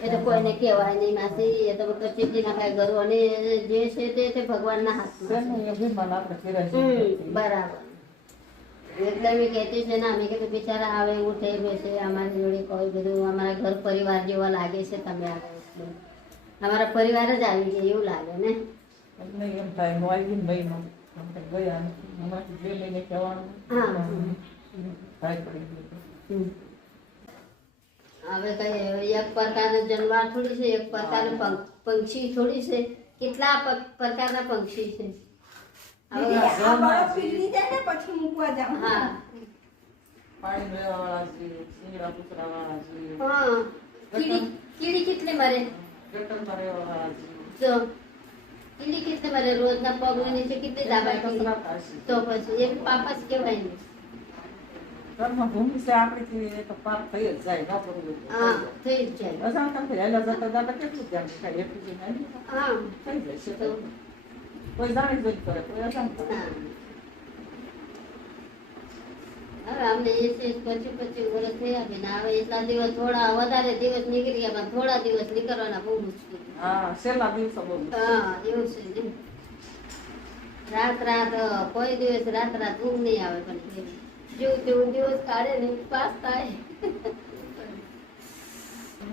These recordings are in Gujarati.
એ તો કોઈને કહેવાય નહીં માસી, એ તો ચીજી ના ખાય ઘરો અને જે છે તે ભગવાનના હાથમાં. બરાબર. એટલે મેં કહેતી છે ને, અમે કીધું બિચારા આવે ઉઠે બેસે અમારી જોડે કોઈ બધું અમારા ઘર પરિવાર જેવા લાગે છે. તમે આવે એટલે અમારા પરિવાર જ આવી ગયા એવું લાગે ને. એમ થાય આવી ગયા હવે કઈ એક પ્રકારનો જાનવર થોડી છે, એક પ્રકારનું પંક્ષી થોડી છે. કેટલા પ્રકારના પંક્ષી છે. કીડી કેટલી મરે, કીડી કેટલી મરે રોજના પગ નીચે કેટલી દાબા. તો પછી એક પાપા જ કહેવાય ને. ઘરમાં ભૂમિ છે આપણી તો પાપ થઈ જ જાય. ના પડવું થઈ જ જાય. કેટલું ધ્યાન થાય એટલું થઈ જાય. કોઈ જાણી જોઈ કરે, કોઈ અજાણ કરે. હવે અમને એ પછી વર્ષ થયા બેન. હવે એટલા દિવસ થોડા વધારે દિવસ નીકળી ગયા, પણ થોડા દિવસ નીકળવાના બહુ મુશ્કેલ. હા, છેલ્લા દિવસો બહુ. હા, એવું છે. રાત કોઈ દિવસ રાત ઊંઘ નહીં આવે, પણ જેવું તેવું દિવસ કાઢે ને પાસ થાય.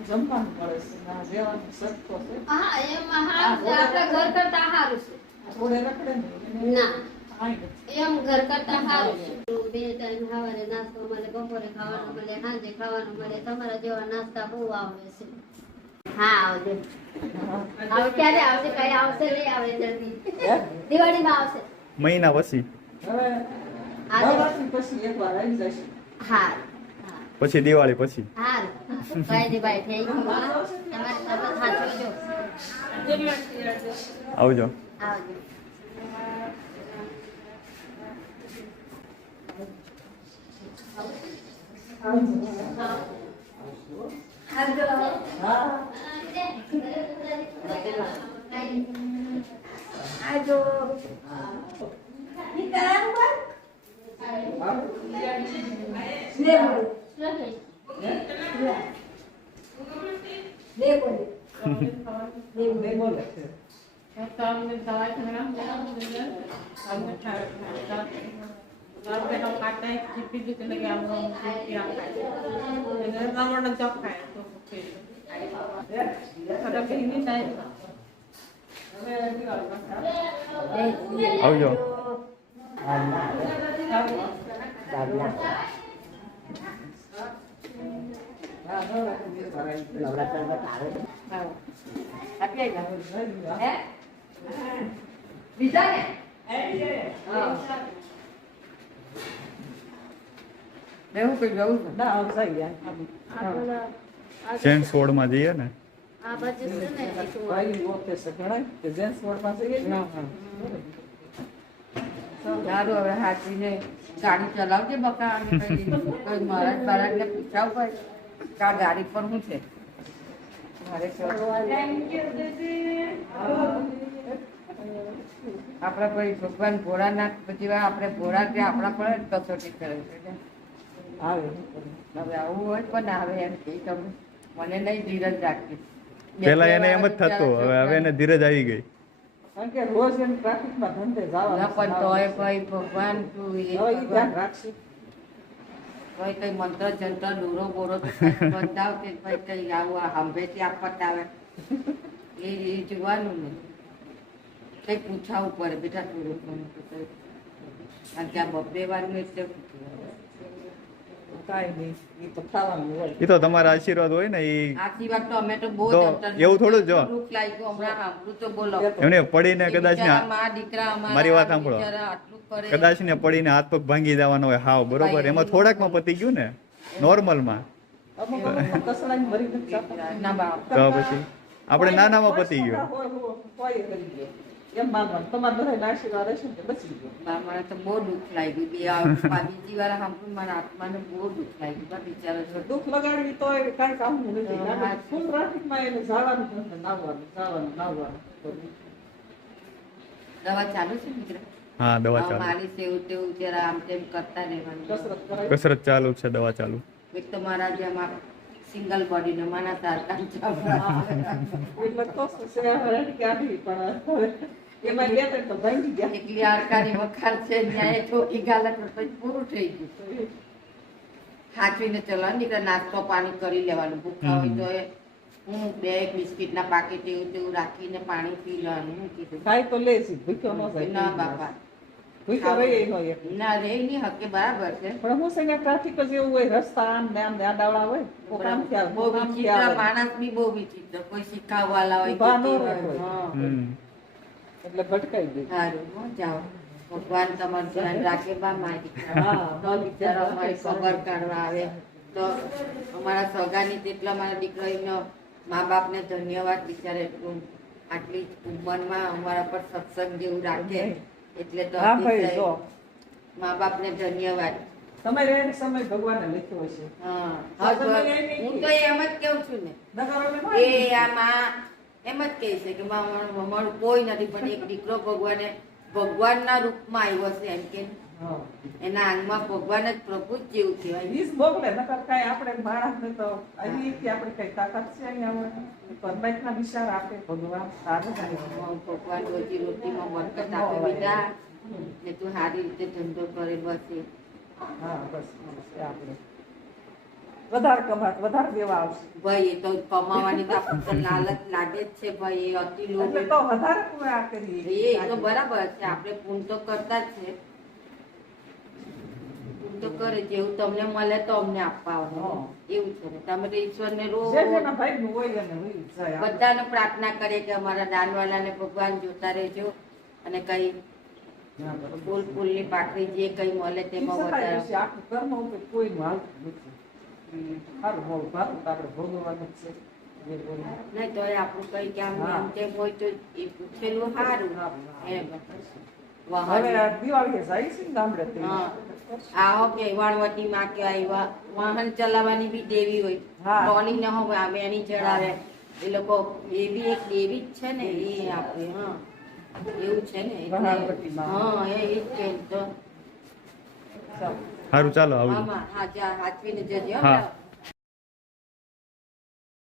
જમવાનું મળે છે, રહેવાનું સસ્તો છે. હા, એમાં આપણા ઘર કરતા સારું છે. થોડે રખડે ને ના એમ ઘર કરતા સારું છે. 2 ટાઈમ સવારે નાસ્તો મળે, બપોરે ખાવાનું મળે, સાંજે ખાવાનું મળે. તમારા જેવા નાસ્તા બહુ આવે છે. હા, આવજો. હવે ક્યારે આવશે? કઈ આવશે નહીં આવે જલ્દી. દિવાળીમાં આવશે. મહિના પછી. હવે પછી એકવાર આવી જશે. હા, પછી દિવાળી પછી. હા, કઈ નહીં ભાઈ. થઈ ગયું. તમારે સાચવજો. આવજો. આવજો. આવજો. જેન્ટ્સ વોર્ડમાં જઈએ ને. સારું, હવે હાથીને ગાડી ચલાવજે બકા. મહારાજ ને પૂછાવું પડે કે આ ગાડી પર શું છે. આપડે કોઈ ભગવાન ભોળાનાથ પછી આપણે ભોળા કે આપણા પણ કસોટી કરે છે. હવે આવું હોય પણ આવે એમ કે તમે મને નહીં ધીરજ રાખી. પેલા એને એમ જ થતું, હવે એને ધીરજ આવી ગઈ. કારણ કે રોજ એમ ટ્રાફિકમાં ધંધે જવાનું પણ તોય ભાઈ ભગવાન તું કોઈ કઈ મંત્ર જંત્ર દૂરો બોરો બતાવ કે ભાઈ કઈ આવું સાંભળેથી આપત આવે એ જોવાનું ને. કઈ પૂછાવું પડે બેટા થોડું. કારણ કે આ 2 વારનું એટલે એ તો તમારા આશીર્વાદ હોય ને. આશીર્વાદ તો અમે તો બહુ એવું થોડું જો દુઃખ લાગ્યું હમણાં સાંભળું તો બોલો. એમને પડીને કદાચ મારી વાત સાંભળો, આટલું કદાચ ને પડીને હાથ પગ ભાંગી જવાનો હોય હાવ બરોબર, એમાં થોડાકમાં પતી ગયું ને નોર્મલમાં. તો પછી આપણે નાનામાં પતી ગયું. એમ માનવાનું તમારે બધાના આશીર્વાદ હશે ને બચી ગયો. બા, મને તો બહુ દુઃખ લાગ્યું બીજી વાર સાંભળ્યું મારા આત્માને બહુ દુઃખ લાગ્યું બા, બિચારો છોકરો. દુઃખ લગાડવી તો એ કાંઈ કામનું નથી. આપણે ફૂલ ટ્રાફિકમાં એને જવાનું નથી, નાવવાનું. દવા ચાલુ છે મિત્ર? હા દવા ચાલુ માલિશ એવું તેવું જરા આમ તેમ કરતા રહેવાનું. કસરત કરાય. કસરત ચાલુ છે દવા ચાલુ એક તો મારા જેમ સિંગલ બોડી ને માના તારતા એટલે તો છે હરણી કાઢવી પણ હવે એમાં બે ત્રણ તો ભાંગી ગયા. એટલી આડકાની વખાર છે ન્યાય ઠોકી ગાલત પછી પૂરું થઈ ગયું. હાચવીને ચલાવ નીકળે, નાસ્તો પાણી કરી લેવાનું. ભૂખા હોય તો એ હું 2 બિસ્કિટના પાકેટ એવું તેવું રાખીને પાણી પી લેવાનું. હું કીધું ખાય તો લે છે, ભૂખ્યો ન જાય. ના બાપા, ભૂખ્યો રહે એનો એક. ના રે નહીં હકે બરાબર છે. પણ હું છે ને ટ્રાફિક જ એવું હોય, રસ્તા આમ ને આમ ને આડાવડા હોય, કોઈ કામથી આવે, બહુ કોઈ કામથી વિચિત્ર આવે. માણસ બી બહુ વિચિત્ર. કોઈ શીખાવાલા હોય ઊભા કે ન તે રહે હોય. કોઈ. હા. હમ એટલે ભટકાઈ ગઈ. સારું હો, જાઓ. ભગવાન તમારું ધ્યાન રાખે બા મારી. હા, તો બિચારો અમારી ખબર કાઢવા આવે તો અમારા સગાની તેટલા મારા દીકરાનો મા બાપને ધન્યવાદ. બિચારે એટલું આટલી ઉંમરમાં અમારા પર સત્સંગ જેવું રાખે એટલે તો હા ભાઈ, અતિશય જો મા બાપને ધન્યવાદ. તમારે એને સમય ભગવાને લખ્યો હશે. હા, હા, તો હું મને એમ નહીં તો એમ જ કેવું છું ને નકર અમે ન એ આ માં એમ જ કહે છે કે માં અમારું કોઈ નથી, પણ એક દીકરો ભગવાનના રૂપમાં આવ્યો છે એમ કે હા. એના આંગમાં ભગવાન જ પ્રભુ જ જેવું કહેવાય. વીસ બોકડે નકર કાંઈ આપણે માણસને તો અહીંથી આપણે કઈ તાકાત છે અહીંયા આવવાની? પરમાત્મા વિચાર આપે ભગવાન સારું જાય. ભગવાન રોજી રોટીમાં બરકત આપે બેટા, ને તું સારી રીતે ધંધો કરે બસ એ. હા બસ છે આપણે વધારે કમાત વધારે દેવા આવશે ભાઈ એ તો કમાવાની તો આપણને તો લાલચ લાગે જ છે ભાઈ, એ અતિ લોભ. એટલે તો વધારે કોઈ આ કરીએ. એ તો બરાબર છે, આપણે પૂન તો કરતા જ છે. પૂન તો કરે, જેવું તમને મળે તો અમને આપવા આવે. હા. એવું છે ને તમે તો ઈશ્વરને રોજ જે જેના ભાઈનું હોય એને હોય જ જાય. બધાને પ્રાર્થના કરે કે અમારા દાનવાલાને ભગવાન જોતા રહેજો અને કઈ હા, બરોબર. ફૂલ ફૂલની પાકડી જે કઈ મળે તેમાં ઈ સતાય વધારે. છે, આખું કર્મ ઉપર કોઈનું હાલતું નથી. સારું મોડું ભાતું તો આપણે ભોગવવાનું જ છે. જે બોલે. નહીં તો આપણું કઈ કામ હા. એમ તેમ હોય તો એ પૂછેલું સારું એમ. હવે આ દિવાળીએ જાય છે ને ગામડેથી. હા. આવો કે વાણવટીમાં કે આવ્યા વાહન ચલાવવાની બી દેવી હોય. હા. ટ્રોલી ન હોય આમે એની ચડાવે. એ લોકો એ બી એક દેવી જ છે ને એ આપે. હા, એવું છે ને એટલે વહાણવટીમાં. હા એ જ છે તો ચાલો. સારું ચાલો આવજો આમાં હા જા હાચવીને જજો. હા.